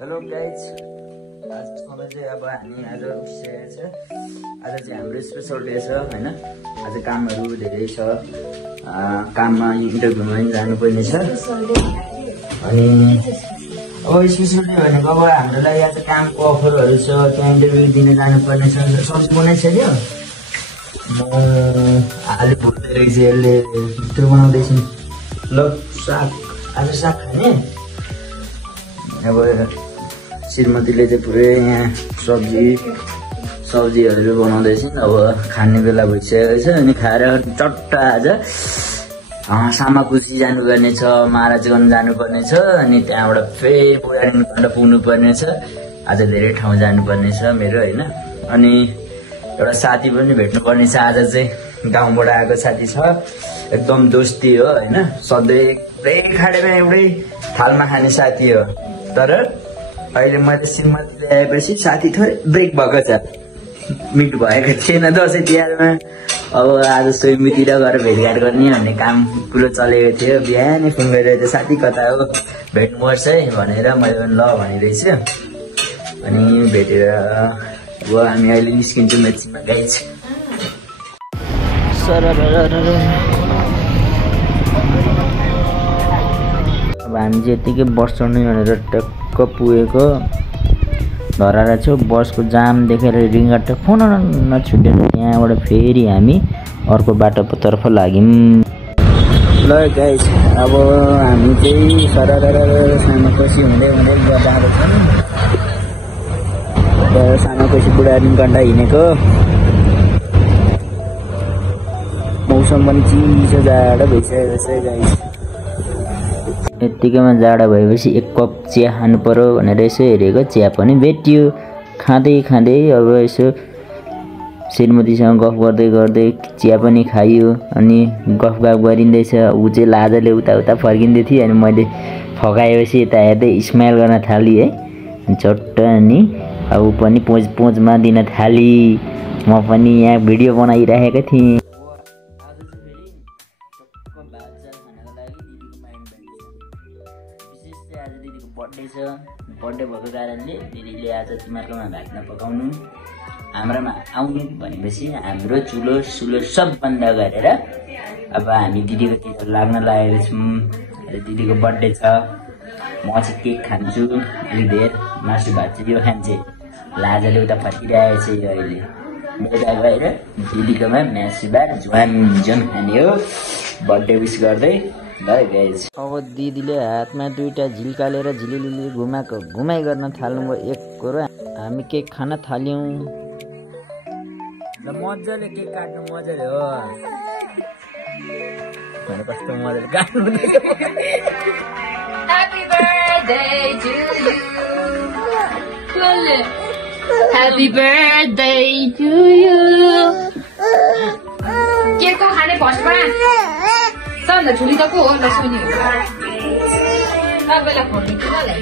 Hello guys, आजसम्म चाहिँ अब हामी आज उठिसकेको छ। आज चाहिँ हाम्रो स्पेसल डे छ होइन। आज कामहरू धेरै छ, काममा इन्टरभ्यूमा पनि जानुपर्ने छ। अनि अब स्पेसल डे भनेको अब हाम्रो लागि आज कामको अफरहरू छ, त्यहाँ इन्टरभ्यू दिन जानुपर्ने छ। सब्जी बनाइसक्यो, आलु भुट्दै रहेछ, यसले भित्र बनाउँदैछन्। ल साग, आज साग खाने। अब श्रीमतीले चाहिँ पुरै यहाँ सब्जीहरू बनाउँदैछन्। अब खाने बेला भइसकेको छ। अनि खाएर चट्ट आज सामाकुसी जानुपर्ने छ, महाराजगञ्ज जानुपर्ने छ। अनि त्यहाँबाट फेरि बुढानीखण्ड पुग्नु पर्ने छ। आज धेरै ठाउँ जानुपर्ने छ मेरो होइन। अनि एउटा साथी पनि भेट्नुपर्ने छ। आज चाहिँ गाउँबाट आएको साथी छ, एकदम दोस्ती हो होइन। सधैँ एउटै खाडीमा एउटै थालमा खाने साथी हो। तर अहिले मैले श्रीमती ल्याएपछि साथी थोरै ब्रेक भएको छ, मिट भएको थिएन दसैँ तिहारमा। अब आज स्वयंतिर गएर भेटघाट गर्ने भन्ने काम कुरो चलेको थियो। बिहानै फोन गरेर थियो, साथी कता हो भेट्नुपर्छ है भनेर। मैले पनि ल भनिरहेछु। अनि भेटेर अब हामी अहिले निस्किन्छौँ मेचीमा गाइज। अब हामी चाहिँ यतिकै बस चढ्ने भनेर टक्क पुगेको धरारा छु। बसको जाम देखेर रिङ्गट फोन नछुटेर त्यहाँबाट फेरि हामी अर्को बाटोतर्फ लाग्यौँ। ल गाइस, अब हामी चाहिँ सामाकोसी हुँदै जाँदैछौँ। सामाकोसी बुढानीखण्ड हिँडेको। मौसम पनि चिसो जाडो भइसकेको छ गाइस। यत्तिकैमा जाडो भएपछि एक कप चिया खानु पर्यो भनेर यसो हेरेको, चिया पनि भेट्यो। खाँदै अब यसो श्रीमतीसँग गफ गर्दै चिया पनि खाइयो। अनि गफ गरिँदैछ, ऊ चाहिँ लाजले उता फर्किँदै थियो। अनि मैले फकाएपछि यता हेर्दै स्माइल गर्न थालेँ है चट्ट। अनि अब ऊ पनि पोजमा दिन थाली। म पनि यहाँ भिडियो बनाइरहेको थिएँ। बर्थडे भएको कारणले दिदीले आज तिमीहरूकोमा भात नपकाउनु, हाम्रोमा आउनु भनेपछि हाम्रो चुलो सब बन्द गरेर अब हामी दिदीको तिर लाग्न लागेको छौँ। दिदीको बर्थडे छ, म चाहिँ केक खान्छु अलिक धेर, मासु भात चाहिँ यो खान्छ। लाजले उता फर्किरहेको छ यो अहिले। बेलुका गएर दिदीकोमा मासु भात झ्वान खाने हो बर्थडे विस गर्दै। अब दिदीले हातमा दुईटा झिल्का लिएर झिलिली घुमाइ गर्न थाल्नुभयो एक कुरो। हामी केक खान थाल्यौँ। मजाले केक काट्नु मजाले हो भने कस्तो मजाले काट्नु। Happy birthday to you. Happy birthday to you. Cake को खाने भस्मा सबभन्दा ठुली त को हो ल सुनि। सबैलाई फोन किनलाई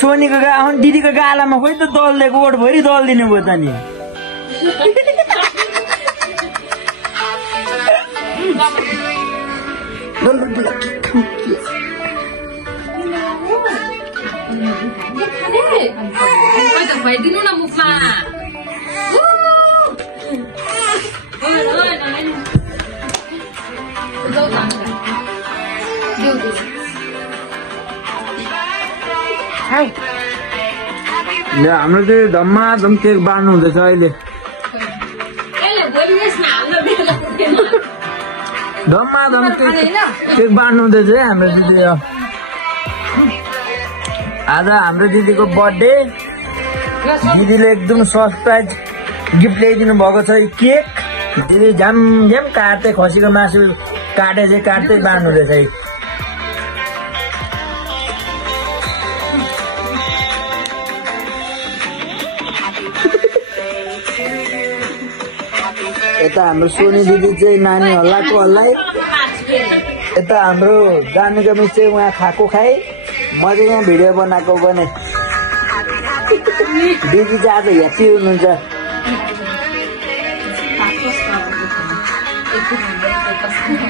सोनीको दिदीको गालामा खोइ त दलिदिएको, ओठभरि दलिदिनु भयो त नि। भइदिनु न मुखमा। हाम्रो चाहिँ धम्माधम केक बाँड्नु हुँदैछ अहिले। धम्माधम केक बाँड्नु हुँदैछ है हाम्रो दिदी। आज हाम्रो दिदीको बर्थडे। दिदीले एकदम सरप्राइज गिफ्ट ल्याइदिनु भएको छ केक। दिदी झ्याम काट्दै खसीको मासु काट्दै बाँड्नु हुँदैछ। यता हाम्रो सोनी दिदी चाहिँ नानी हल्लाको हल्लाइ, यता हाम्रो जानुको मिस चाहिँ उहाँ खाएको खाए, म चाहिँ यहाँ भिडियो बनाएको बने। दिदी चाहिँ आज ह्याप्पी हुनुहुन्छ। पुग्नु